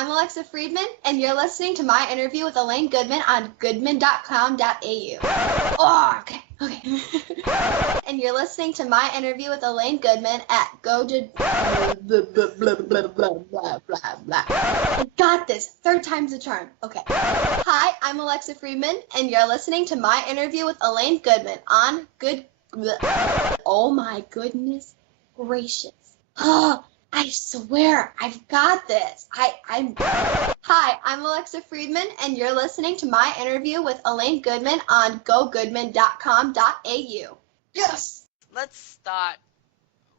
I'm Alexa Friedman, and you're listening to my interview with Elaine Goodman on goodman.com.au. Oh, okay. And you're listening to my interview with Elaine Goodman at go to blah, blah, blah, blah, blah, blah, blah, blah. I got this. Third time's the charm. Okay. Hi, I'm Alexa Friedman, and you're listening to my interview with Elaine Goodman on Oh my goodness gracious. Oh, I swear, I've got this. Hi, I'm Alexa Friedman, and you're listening to my interview with Elaine Goodman on gogoodman.com.au. Yes! Let's start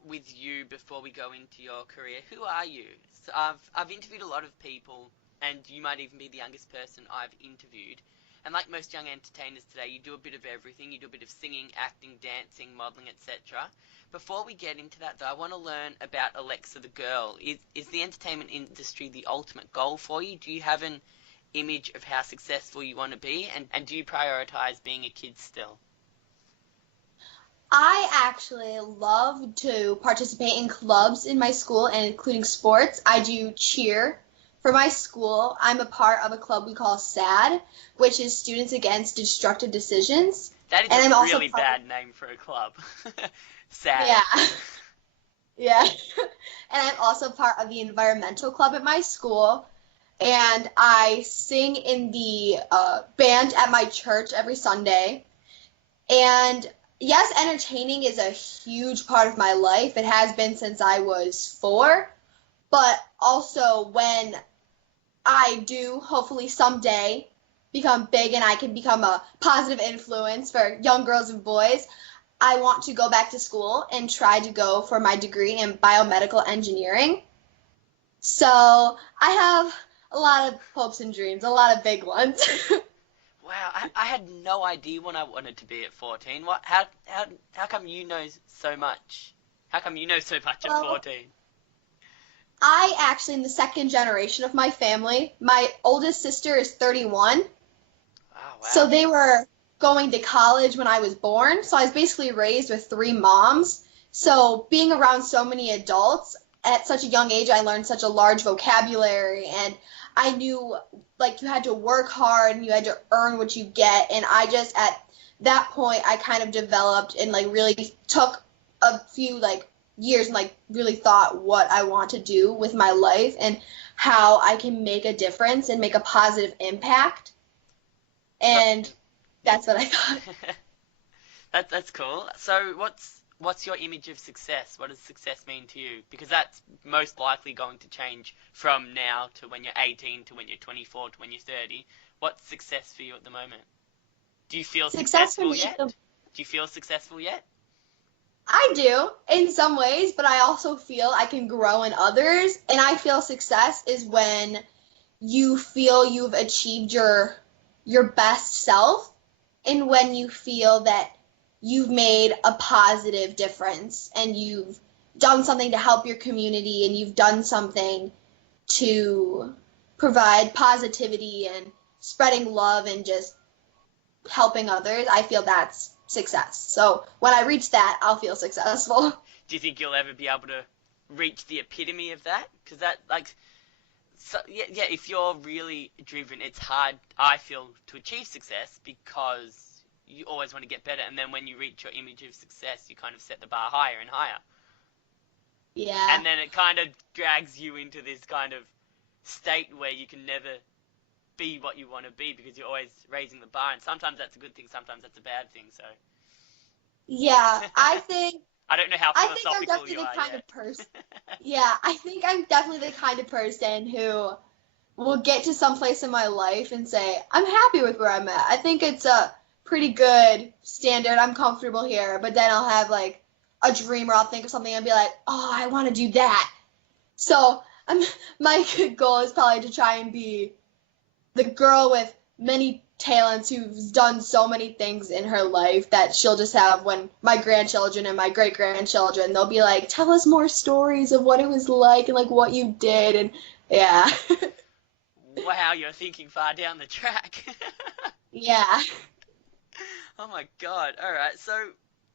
with you before we go into your career. Who are you? So I've interviewed a lot of people, and you might even be the youngest person I've interviewed. And like most young entertainers today, you do a bit of everything. You do a bit of singing, acting, dancing, modeling, etc. Before we get into that, though, I want to learn about Alexa the girl. Is the entertainment industry the ultimate goal for you? Do you have an image of how successful you want to be? And do you prioritize being a kid still? I actually love to participate in clubs in my school, and including sports. I do cheer for my school. I'm a part of a club we call SAD, which is Students Against Destructive Decisions. That is and a I'm really bad name for a club. Sad. Yeah. Yeah. And I'm also part of the environmental club at my school. And I sing in the band at my church every Sunday. And yes, entertaining is a huge part of my life. It has been since I was 4. But also when I do, hopefully someday, become big and I can become a positive influence for young girls and boys, I want to go back to school and try to go for my degree in biomedical engineering. So I have a lot of hopes and dreams, a lot of big ones. Wow, I had no idea what I wanted to be at 14. How come you know so much? How come you know so much at 14? I actually am the second generation of my family. My oldest sister is 31. Oh, wow. So they were going to college when I was born. So I was basically raised with 3 moms. So being around so many adults at such a young age, I learned such a large vocabulary, and I knew like you had to work hard and you had to earn what you get. And I just at that point I kind of developed and like really took a few like years and like really thought what I want to do with my life and how I can make a difference and make a positive impact. And that's what I thought. That's cool. So what's your image of success? What does success mean to you? Because that's most likely going to change from now to when you're 18 to when you're 24 to when you're 30. What's success for you at the moment? Do you feel successful yet? Do you feel successful yet? I do in some ways, but I also feel I can grow in others. And I feel success is when you feel you've achieved your best self, and when you feel that you've made a positive difference and you've done something to help your community and you've done something to provide positivity and spreading love and just helping others. I feel that's success. So when I reach that, I'll feel successful. Do you think you'll ever be able to reach the epitome of that? Because that, like, so, yeah, if you're really driven, it's hard, I feel, to achieve success because you always want to get better. And then when you reach your image of success, you kind of set the bar higher and higher. Yeah. And then it kind of drags you into this kind of state where you can never be what you want to be because you're always raising the bar. And sometimes that's a good thing, sometimes that's a bad thing. So yeah, I think I don't know how I'm philosophical definitely you the are kind yet. of person. Yeah, I think I'm definitely the kind of person who will get to some place in my life and say, I'm happy with where I'm at. I think it's a pretty good standard. I'm comfortable here. But then I'll have like a dream, or I'll think of something and be like, oh, I want to do that. So my goal is probably to try and be the girl with many talents who's done so many things in her life that she'll just have when my grandchildren and my great-grandchildren, they'll be like, tell us more stories of what it was like and like what you did. And yeah. Wow, you're thinking far down the track. Yeah. Oh my god. Alright, so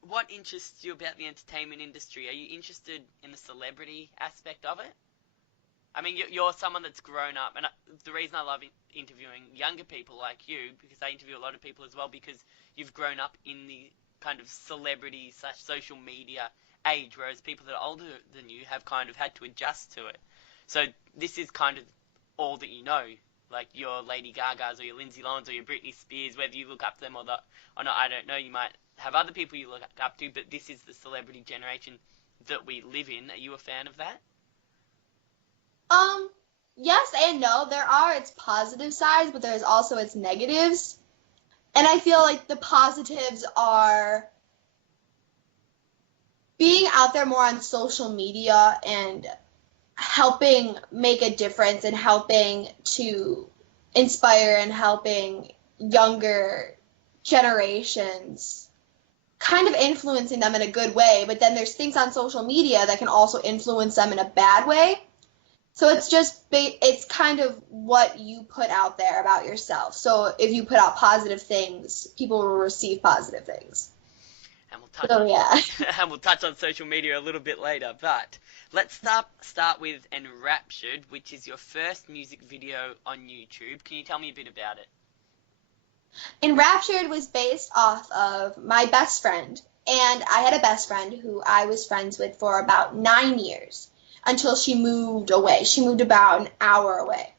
what interests you about the entertainment industry? Are you interested in the celebrity aspect of it? I mean, you're someone that's grown up, and the reason I love interviewing younger people like you, because I interview a lot of people as well, because you've grown up in the kind of celebrity slash social media age, whereas people that are older than you have kind of had to adjust to it. So this is kind of all that you know, like your Lady Gagas or your Lindsay Lohans or your Britney Spears, whether you look up to them or not, I don't know. You might have other people you look up to, but this is the celebrity generation that we live in. Are you a fan of that? Um, yes and no. There are its positive sides, but there's also its negatives. And I feel like the positives are being out there more on social media and helping make a difference and helping to inspire and helping younger generations, kind of influencing them in a good way. But then there's things on social media that can also influence them in a bad way. So it's just it's kind of what you put out there about yourself. So if you put out positive things, people will receive positive things. And we'll touch So on yeah. and we'll touch on social media a little bit later. But let's start with Enraptured, which is your first music video on YouTube. Can you tell me a bit about it? Enraptured was based off of my best friend, and I had a best friend who I was friends with for about 9 years until she moved away. She moved about an hour away,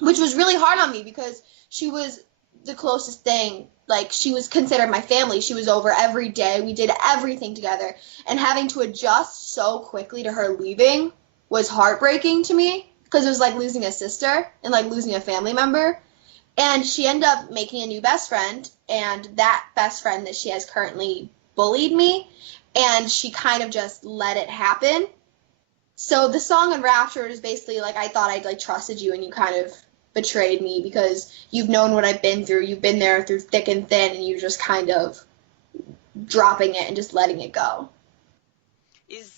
which was really hard on me because she was the closest thing. Like, she was considered my family. She was over every day. We did everything together. And having to adjust so quickly to her leaving was heartbreaking to me because it was like losing a sister and like losing a family member. And she ended up making a new best friend, and that best friend that she has currently bullied me, and she kind of just let it happen. So the song Enraptured is basically like, I thought I'd like trusted you and you kind of betrayed me because you've known what I've been through. You've been there through thick and thin, and you just kind of dropping it and just letting it go. Is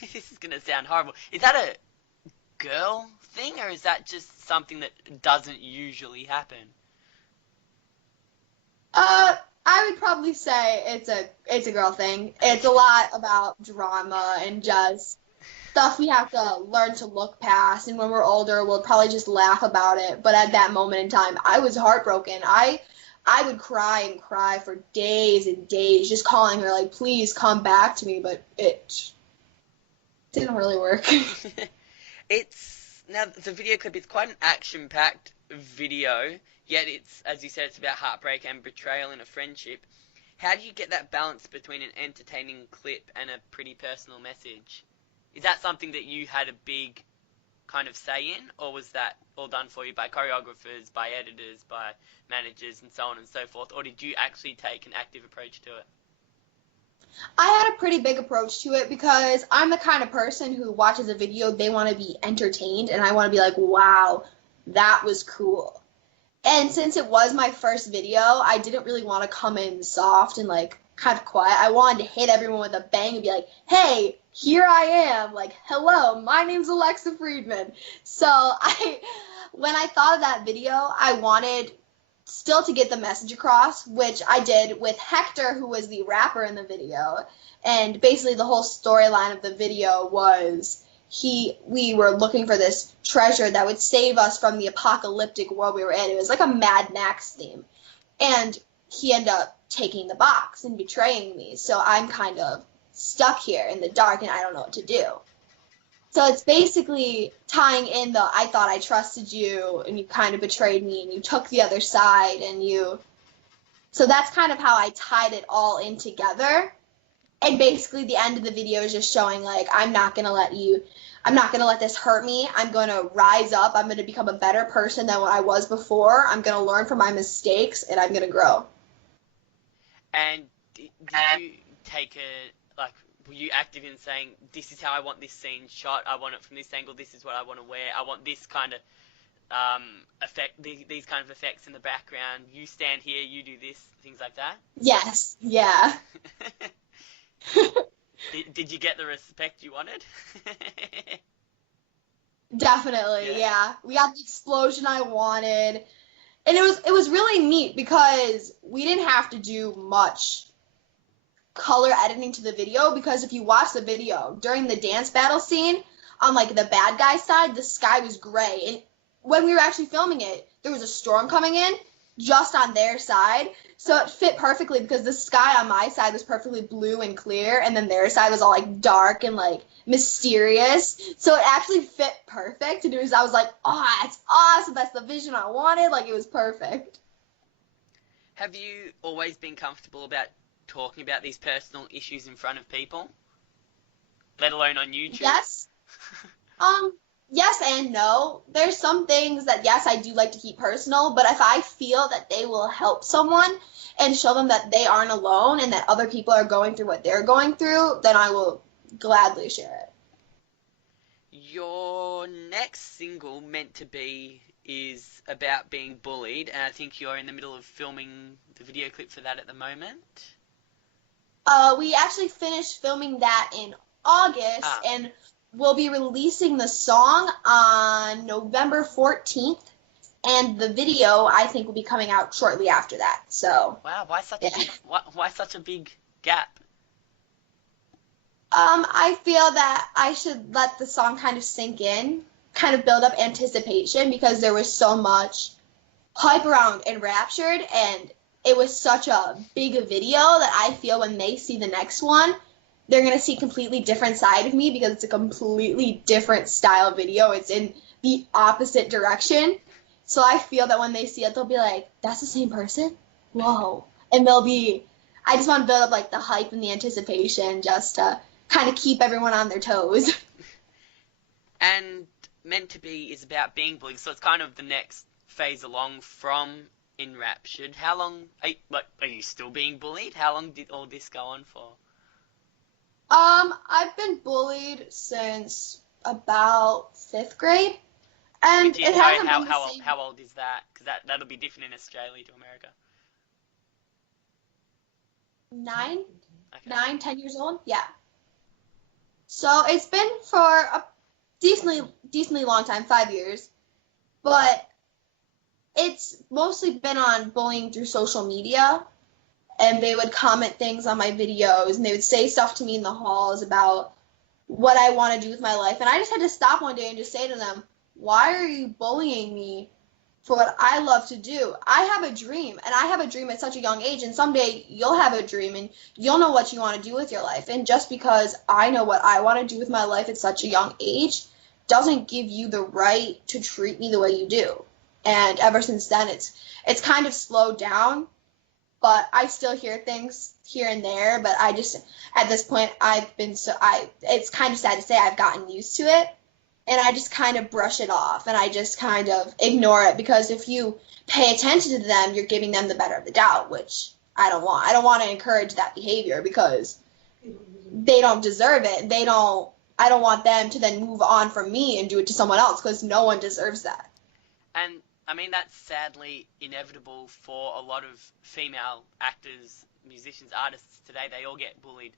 this is gonna sound horrible? Is that a girl thing, or is that just something that doesn't usually happen? I would probably say it's a girl thing. It's a lot about drama and just stuff we have to learn to look past. And when we're older, we'll probably just laugh about it. But at that moment in time, I was heartbroken. I would cry and cry for days and days, just calling her like, please come back to me. But it didn't really work. It's now the video clip is quite an action-packed video, yet it's, as you said, it's about heartbreak and betrayal in a friendship. How do you get that balance between an entertaining clip and a pretty personal message? Is that something that you had a big kind of say in, or was that all done for you by choreographers, by editors, by managers, and so on and so forth, or did you actually take an active approach to it? I had a pretty big approach to it because I'm the kind of person who watches a video, they want to be entertained, and I want to be like, wow, that was cool. And since it was my first video, I didn't really want to come in soft and like kind of quiet. I wanted to hit everyone with a bang and be like, hey, here I am. Like, hello, my name's Alexa Friedman. So when I thought of that video, I wanted still to get the message across, which I did with Hector, who was the rapper in the video. And basically the whole storyline of the video was we were looking for this treasure that would save us from the apocalyptic world we were in. It was like a Mad Max theme. And he ended up taking the box and betraying me. So I'm kind of stuck here in the dark and I don't know what to do. So it's basically tying in the I thought I trusted you and you kind of betrayed me and you took the other side and you. So that's kind of how I tied it all in together. And basically the end of the video is just showing like I'm not going to let this hurt me. I'm going to rise up. I'm going to become a better person than what I was before. I'm going to learn from my mistakes and I'm going to grow. And did you take a, like, were you active in saying, this is how I want this scene shot, I want it from this angle, this is what I want to wear, I want this kind of effect, these kind of effects in the background, you stand here, you do this, things like that? Yes, yeah. Did you get the respect you wanted? Definitely, yeah. We got the explosion I wanted. And it was really neat because we didn't have to do much color editing to the video because if you watch the video, during the dance battle scene, on like the bad guy side, the sky was gray. And when we were actually filming it, there was a storm coming in just on their side. So it fit perfectly because the sky on my side was perfectly blue and clear, and then their side was all like dark and like mysterious. So it actually fit perfect. And I was like, oh, that's awesome. That's the vision I wanted. Like it was perfect. Have you always been comfortable about talking about these personal issues in front of people, let alone on YouTube? Yes. Um, yes and no. There's some things that, yes, I do like to keep personal, but if I feel that they will help someone and show them that they aren't alone and that other people are going through what they're going through, then I will gladly share it. Your next single, Meant to Be, is about being bullied, and I think you're in the middle of filming the video clip for that at the moment. We actually finished filming that in August, Ah, and we'll be releasing the song on November 14th, and the video I think will be coming out shortly after that. So, wow, yeah. why such a big gap? I feel that I should let the song kind of sink in, kind of build up anticipation because there was so much hype around Enraptured, and it was such a big video that I feel when they see the next one, they're gonna see a completely different side of me because it's a completely different style video. It's in the opposite direction. So I feel that when they see it, they'll be like, "That's the same person? Whoa!" And they'll be. I just want to build up like the hype and the anticipation just to kind of keep everyone on their toes. And Meant to Be is about being bullied, so it's kind of the next phase along from Enraptured. How long are you still being bullied? How long did all this go on for? I've been bullied since about fifth grade, and Which it is sorry, hasn't been the same. how old is that? Because that'll be different in Australia to America. 9, Okay. 9, 10 years old. Yeah. So it's been for a decently long time, 5 years, but it's mostly been on bullying through social media. And they would comment things on my videos, and they would say stuff to me in the halls about what I want to do with my life. And I just had to stop one day and just say to them, why are you bullying me for what I love to do? I have a dream, and I have a dream at such a young age, and someday you'll have a dream, and you'll know what you want to do with your life. And just because I know what I want to do with my life at such a young age doesn't give you the right to treat me the way you do. And ever since then, it's kind of slowed down, but I still hear things here and there. But I just, at this point, it's kind of sad to say I've gotten used to it, and I just kind of brush it off, and I just kind of ignore it because if you pay attention to them, you're giving them the better of the doubt, which I don't want. I don't want to encourage that behavior because they don't deserve it. They don't. I don't want them to then move on from me and do it to someone else because no one deserves that. And I mean that's sadly inevitable for a lot of female actors, musicians, artists today. They all get bullied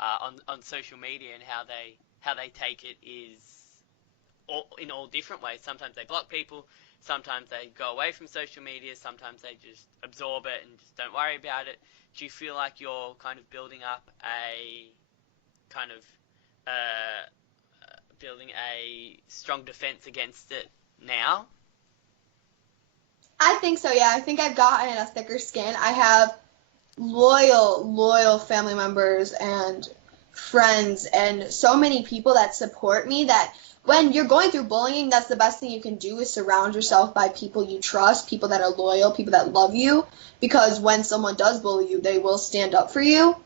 on social media, and how they take it is in all different ways. Sometimes they block people, sometimes they go away from social media, sometimes they just absorb it and just don't worry about it. Do you feel like you're kind of building up a kind of uh, building a strong defense against it now? I think so, yeah. I think I've gotten a thicker skin. I have loyal family members and friends and so many people that support me that when you're going through bullying, that's the best thing you can do is surround yourself by people you trust, people that are loyal, people that love you, because when someone does bully you, they will stand up for you.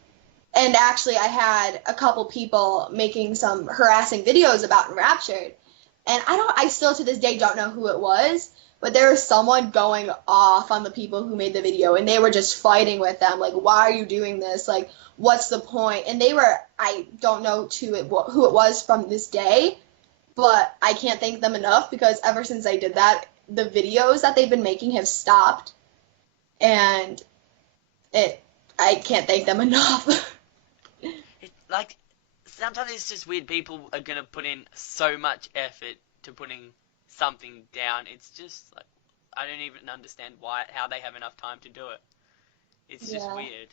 And actually, I had a couple people making some harassing videos about Enraptured, and I still to this day don't know who it was, but there was someone going off on the people who made the video, and they were just fighting with them, like, why are you doing this? Like, what's the point? And I don't know who it was from this day, but I can't thank them enough because ever since I did that, the videos that they've been making have stopped, and it, I can't thank them enough. It, like, sometimes it's just weird. People are gonna put in so much effort to putting something down. It's just like I don't even understand how they have enough time to do it. It's just Yeah. weird.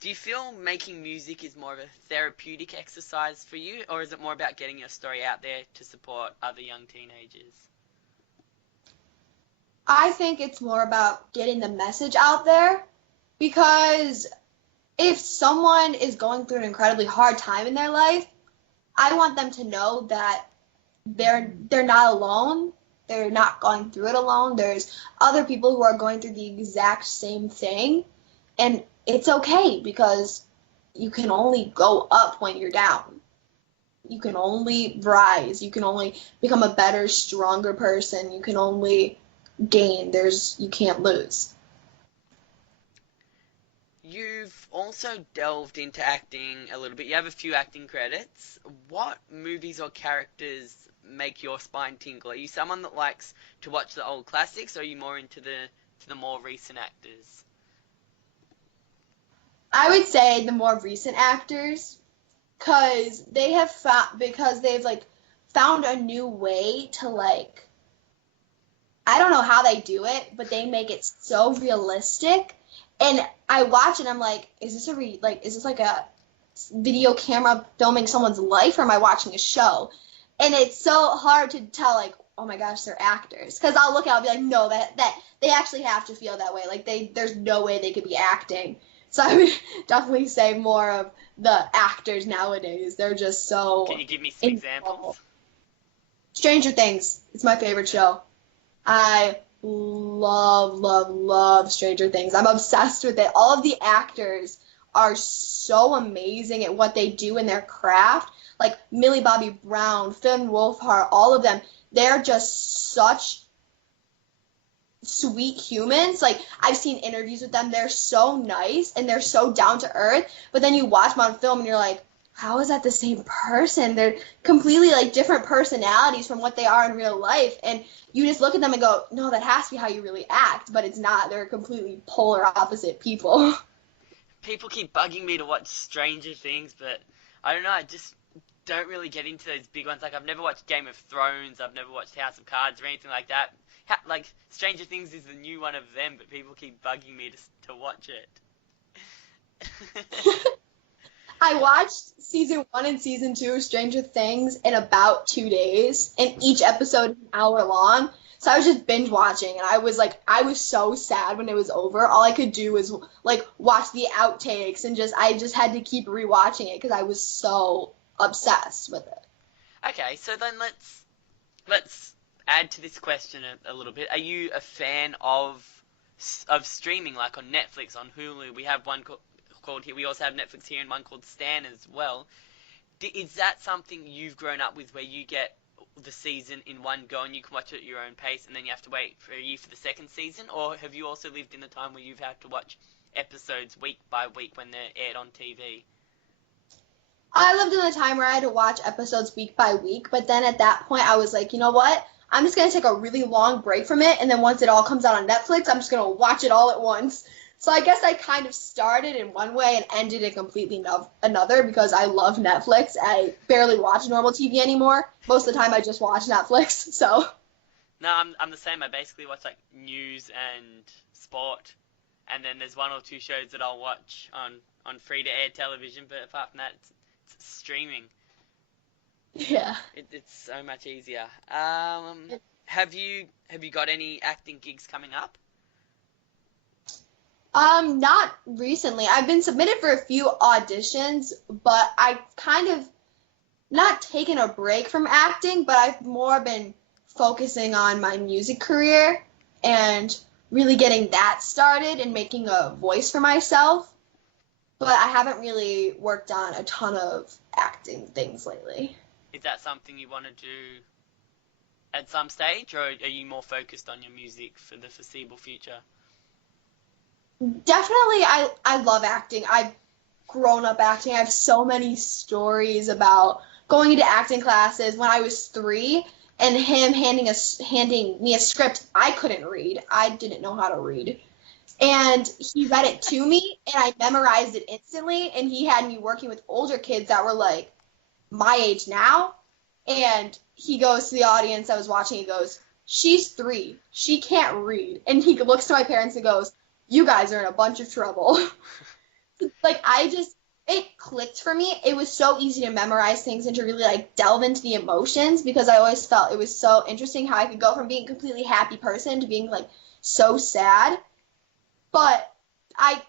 Do you feel making music is more of a therapeutic exercise for you, or is it more about getting your story out there to support other young teenagers? I think it's more about getting the message out there because if someone is going through an incredibly hard time in their life, I want them to know that they're not alone. They're not going through it alone. There's other people who are going through the exact same thing, and it's okay because you can only go up when you're down. You can only rise. You can only become a better, stronger person. You can only gain. You can't lose. You've also delved into acting a little bit. You have a few acting credits. What movies or characters make your spine tingle? Are you someone that likes to watch the old classics, or are you more into the more recent actors? I would say the more recent actors, because they've like found a new way to like I don't know how they do it, but they make it so realistic. And I watch it, and I'm like, is this like a video camera filming someone's life, or am I watching a show? And it's so hard to tell, like, oh my gosh, they're actors. Because I'll look at it, I'll be like, no, that they actually have to feel that way. Like there's no way they could be acting. So I would definitely say more of the actors nowadays. They're just Can so you give me some incredible. examples? Stranger Things. It's my favorite Yeah. show. I love, love, love Stranger Things. I'm obsessed with it. All of the actors are so amazing at what they do in their craft. Like Millie Bobby Brown, Finn Wolfhard, all of them. They're just such sweet humans. Like I've seen interviews with them. They're so nice and they're so down to earth. But then you watch them on film and you're like, how is that the same person? They're completely like different personalities from what they are in real life. And you just look at them and go, no, that has to be how you really act. But it's not. They're completely polar opposite people. People keep bugging me to watch Stranger Things, but I don't know. I just don't really get into those big ones. Like I've never watched Game of Thrones. I've never watched House of Cards or anything like that. Like Stranger Things is the new one of them, but people keep bugging me to watch it. I watched season 1 and season 2 of Stranger Things in about 2 days, and each episode is an hour long. So I was just binge watching, and I was so sad when it was over. All I could do was like watch the outtakes, and I just had to keep rewatching it because I was so obsessed with it. Okay, so then let's add to this question a little bit. Are you a fan of streaming, like on Netflix, on Hulu? We have one called here. We also have Netflix here and one called Stan as well. Is that something you've grown up with, where you get the season in one go and you can watch it at your own pace, and then you have to wait for a year for the second season? Or have you also lived in a time where you've had to watch episodes week by week when they're aired on TV? I lived in a time where I had to watch episodes week by week, but then at that point I was like, you know what? I'm just gonna take a really long break from it, and then once it all comes out on Netflix, I'm just gonna watch it all at once. So I guess I kind of started in one way and ended in completely another because I love Netflix. I barely watch normal TV anymore. Most of the time I just watch Netflix. So No, I'm the same. I basically watch like news and sport, and then there's one or two shows that I'll watch on free to air television. But apart from that, it's streaming. yeah. It's so much easier. Have you got any acting gigs coming up? Not recently. I've been submitted for a few auditions, but I've kind of not taken a break from acting, but I've more been focusing on my music career and really getting that started and making a voice for myself. But I haven't really worked on a ton of acting things lately. Is that something you want to do at some stage, or are you more focused on your music for the foreseeable future? Definitely, I love acting. I've grown up acting. I have so many stories about going into acting classes when I was 3 and him handing me a script I couldn't read. I didn't know how to read. And he read it to me and I memorized it instantly, and he had me working with older kids that were like my age now, and he goes to the audience that was watching, he goes, she's 3, she can't read, and he looks to my parents and goes, you guys are in a bunch of trouble. Like it clicked for me. It was so easy to memorize things and to really like delve into the emotions because I always felt it was so interesting how I could go from being a completely happy person to being like so sad. But I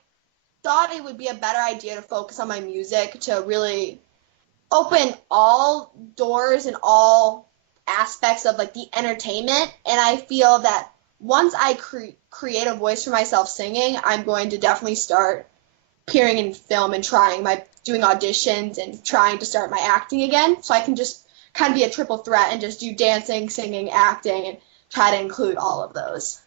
thought it would be a better idea to focus on my music to really open all doors and all aspects of like the entertainment. And I feel that once I create a voice for myself singing, I'm going to definitely start appearing in film and trying my doing auditions and trying to start my acting again. So I can just kind of be a triple threat and just do dancing, singing, acting, and try to include all of those.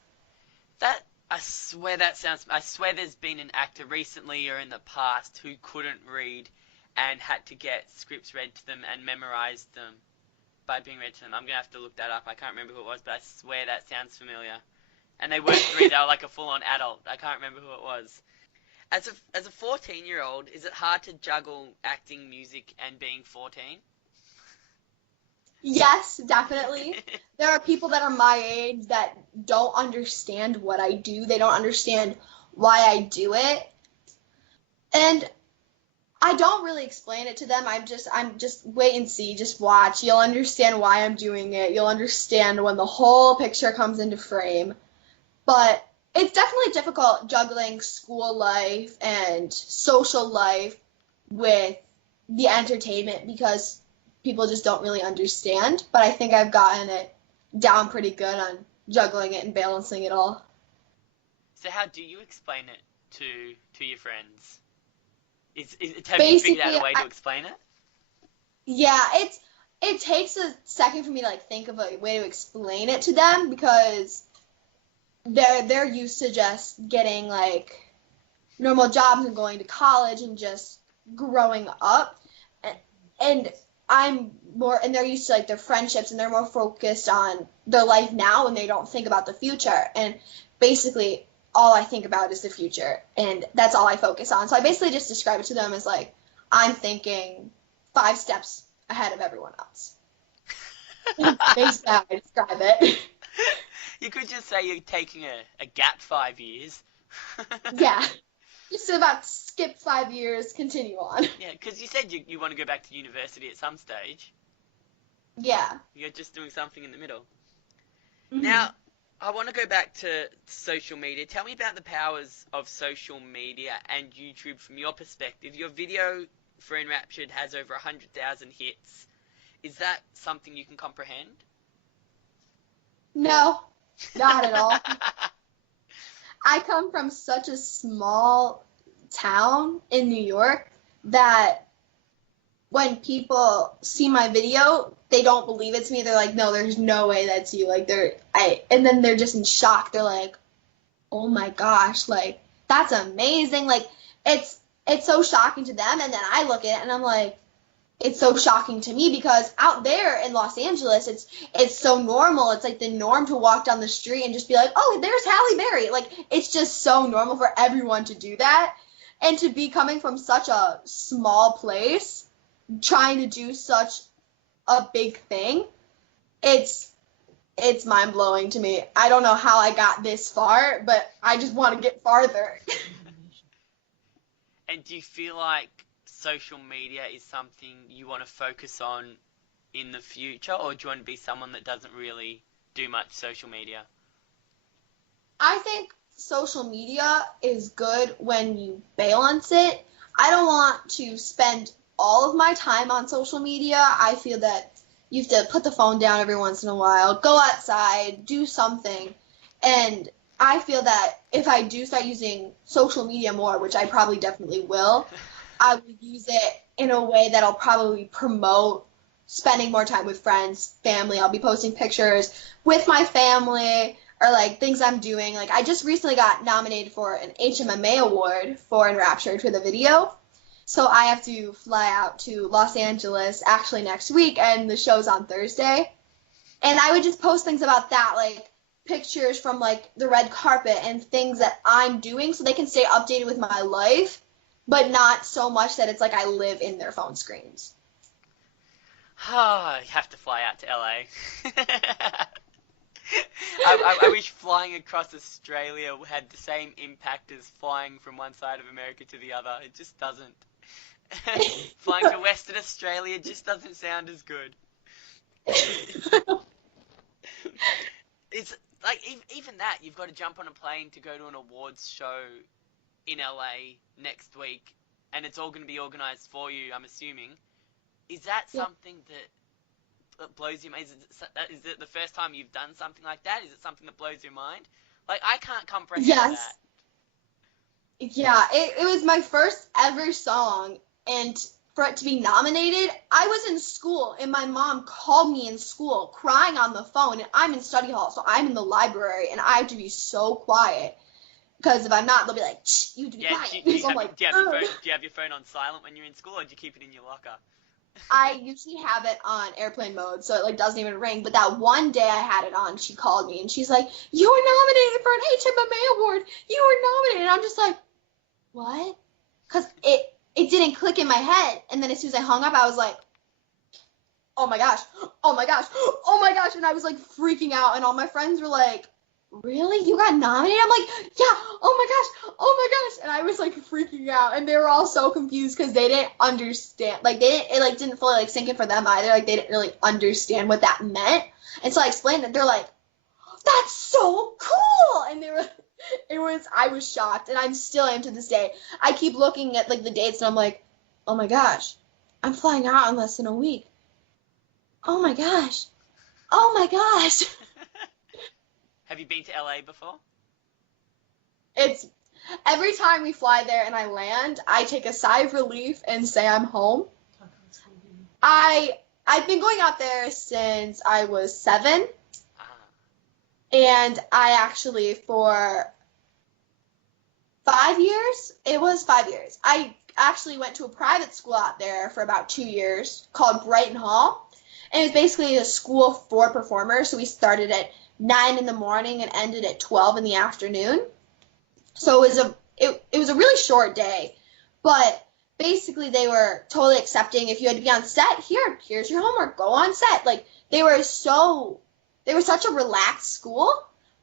That I swear that sounds. I swear there's been an actor recently or in the past who couldn't read and had to get scripts read to them and memorize them by being read to them. I'm gonna have to look that up. I can't remember who it was, but I swear that sounds familiar. And they weren't three; they were like a full-on adult. I can't remember who it was. As a 14-year-old, is it hard to juggle acting, music, and being 14? Yes, definitely. There are people that are my age that don't understand what I do. They don't understand why I do it. And I don't really explain it to them. I'm just wait and see, just watch. You'll understand why I'm doing it. You'll understand when the whole picture comes into frame. But it's definitely difficult juggling school life and social life with the entertainment because people just don't really understand. But I think I've gotten it down pretty good on juggling it and balancing it all. So how do you explain it to your friends? Have you figured out Basically, a way to explain it? yeah, it takes a second for me to like think of a way to explain it to them because they're used to just getting like normal jobs and going to college and just growing up and I'm more and they're used to like their friendships and they're more focused on their life now and they don't think about the future and basically all I think about is the future and that's all I focus on. So I basically just describe it to them as like I'm thinking 5 steps ahead of everyone else. Basically how I describe it. You could just say you're taking a gap 5 years. Yeah. Just about skip 5 years, continue on. Yeah, because you said you want to go back to university at some stage. Yeah. You're just doing something in the middle. Hmm. Now, I want to go back to social media. Tell me about the powers of social media and YouTube from your perspective. Your video for Enraptured has over 100,000 hits. Is that something you can comprehend? No, not at all. I come from such a small town in New York that when people see my video, they don't believe it's me. They're like, "No, there's no way that's you." Like and then they're just in shock. They're like, "Oh my gosh, like that's amazing." Like it's so shocking to them, and then I look at it and I'm like, it's so shocking to me because out there in Los Angeles, it's so normal. It's like the norm to walk down the street and just be like, "Oh, there's Halle Berry." Like it's just so normal for everyone to do that, and to be coming from such a small place, trying to do such a big thing, it's it's mind blowing to me. I don't know how I got this far, but I just want to get farther. And do you feel like social media is something you want to focus on in the future, or do you want to be someone that doesn't really do much social media? I think social media is good when you balance it. I don't want to spend all of my time on social media. I feel that you have to put the phone down every once in a while, go outside, do something. And I feel that if I do start using social media more, which I probably definitely will, I will use it in a way that'll probably promote spending more time with friends, family. I'll be posting pictures with my family or like things I'm doing. Like I just recently got nominated for an HMMA award for Enraptured for the video. So I have to fly out to Los Angeles actually next week and the show's on Thursday. And I would just post things about that, like pictures from like the red carpet and things that I'm doing so they can stay updated with my life, but not so much that it's like I live in their phone screens. Ah, you have to fly out to LA. I wish flying across Australia had the same impact as flying from one side of America to the other. It just doesn't. Flying to Western Australia just doesn't sound as good. It's like even that, you've got to jump on a plane to go to an awards show in LA next week, and it's all going to be organised for you, I'm assuming. Is that Yeah. something that blows your mind? Is it the first time you've done something like that? Is it something that blows your mind? Like, I can't comprehend that. Yes. Yeah, it was my first ever song, and for it to be nominated, I was in school, and my mom called me in school crying on the phone, and I'm in study hall, so I'm in the library, and I have to be so quiet, because if I'm not, they'll be like, shh, you have to be Yeah, quiet. do So I'm like, do you have your phone on silent when you're in school, or do you keep it in your locker? I usually have it on airplane mode, so it like doesn't even ring. But that one day I had it on, she called me and she's like, "You were nominated for an HMMA award. You were nominated." And I'm just like, "What?" Because it didn't click in my head. And then as soon as I hung up, I was like, "Oh my gosh, oh my gosh, oh my gosh!" And I was like freaking out, and all my friends were like, "Really? You got nominated?" I'm like, "Yeah, oh my gosh, oh my gosh." And I was like freaking out, and they were all so confused because they didn't understand, like it didn't fully like sink in for them either, like they didn't really understand what that meant. And so I explained it, they're like, "That's so cool." And I was shocked, and I still am to this day. I keep looking at like the dates, and I'm like, "Oh my gosh, I'm flying out in less than a week. Oh my gosh, oh my gosh." Have you been to LA before? It's every time we fly there and I land, I take a sigh of relief and say I'm home. I've been going out there since I was 7, Ah, and I actually for 5 years, it was 5 years. I actually went to a private school out there for about 2 years called Brighton Hall, and it was basically a school for performers. So we started at 9 in the morning and ended at 12 in the afternoon. So it was a really short day, but basically they were totally accepting. If you had to be on set, here's your homework, go on set. Like they were such a relaxed school,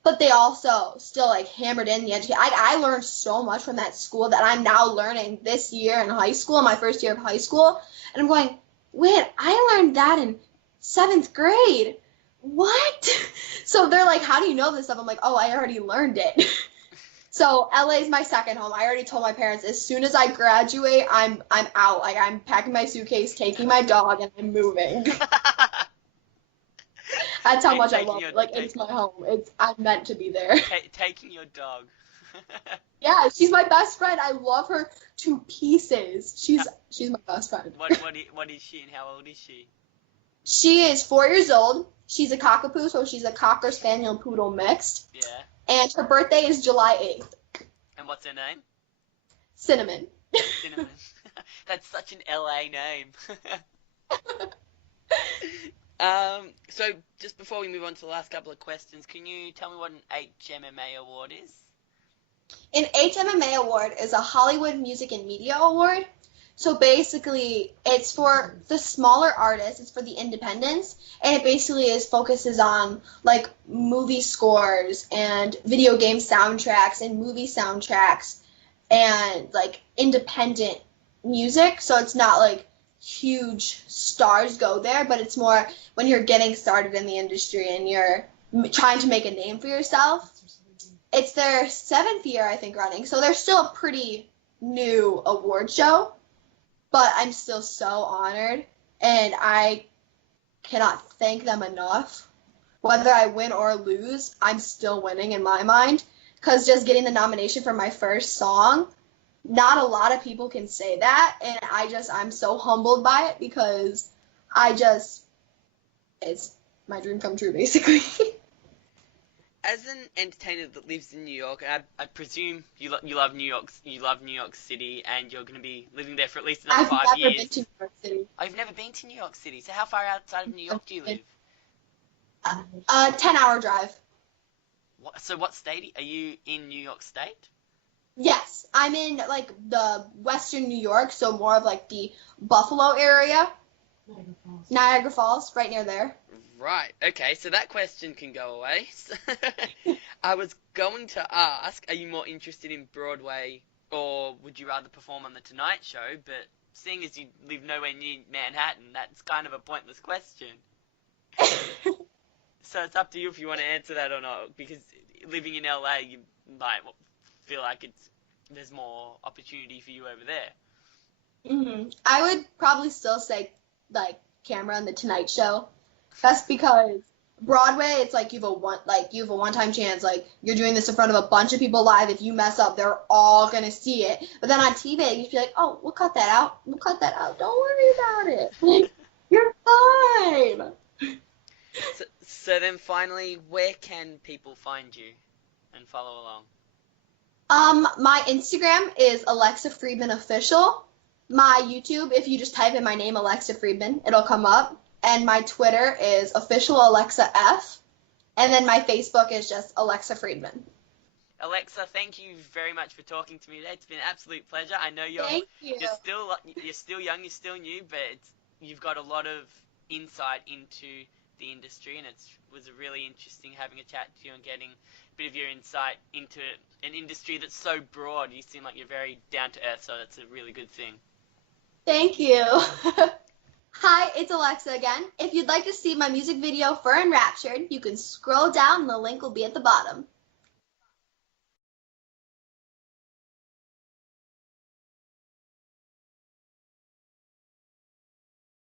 but they also still like hammered in the education. I learned so much from that school that I'm now learning this year in high school, my first year of high school, and I'm going, wait, I learned that in 7th grade. What? So they're like, how do you know this stuff? I'm like, oh, I already learned it. So LA is my second home. I already told my parents as soon as I graduate, I'm out. Like I'm packing my suitcase, taking my dog, and I'm moving. That's how much I love it. Like it's my home. I'm meant to be there. taking your dog. Yeah, she's my best friend. I love her to pieces. She's my best friend. What is she and how old is she? She is 4 years old. She's a cockapoo, so she's a cocker spaniel poodle mixed. Yeah. And her birthday is July 8th. And what's her name? Cinnamon. Cinnamon. That's such an LA name. So just before we move on to the last couple of questions, can you tell me what an HMMA award is? An HMMA award is a Hollywood Music and Media Award. So basically, it's for the smaller artists, it's for the independents, and it basically focuses on like movie scores and video game soundtracks and movie soundtracks and like independent music. So it's not like huge stars go there, but it's more when you're getting started in the industry and you're trying to make a name for yourself. It's their 7th year, I think, running, so they're still a pretty new award show. But I'm still so honored, and I cannot thank them enough. Whether I win or lose, I'm still winning in my mind, because just getting the nomination for my first song, not a lot of people can say that, and I'm so humbled by it, because it's my dream come true, basically. As an entertainer that lives in New York, and I presume you love New York City, and you're going to be living there for at least another 5 years. I've never been to New York City. I've never been to New York City. So how far outside of New York do you live? 10-hour drive. So what state are you in? New York State? Yes, I'm in like the western New York, so more of like the Buffalo area. Niagara Falls, right near there. Right. Okay, so that question can go away. I was going to ask, are you more interested in Broadway or would you rather perform on The Tonight Show? But seeing as you live nowhere near Manhattan, that's kind of a pointless question. So it's up to you if you want to answer that or not, because living in LA, you might feel like there's more opportunity for you over there. I would probably still say like camera on the Tonight Show. That's because Broadway, it's like you have a one-time chance. Like you're doing this in front of a bunch of people live. If you mess up, they're all gonna see it. But then on TV, you would be like, oh, we'll cut that out. We'll cut that out. Don't worry about it. Like you're fine. So then finally, where can people find you and follow along? My Instagram is Alexa Friedman Official. My YouTube, if you just type in my name, Alexa Friedman, it'll come up. And my Twitter is official Alexa F. And then my Facebook is just Alexa Friedman. Alexa, thank you very much for talking to me today. It's been an absolute pleasure. I know Thank you. you're still young, you're still new, but you've got a lot of insight into the industry, and it was really interesting having a chat to you and getting a bit of your insight into an industry that's so broad. You seem like you're very down to earth, so that's a really good thing. Thank you. Hi, it's Alexa again. If you'd like to see my music video for Enraptured, you can scroll down and the link will be at the bottom.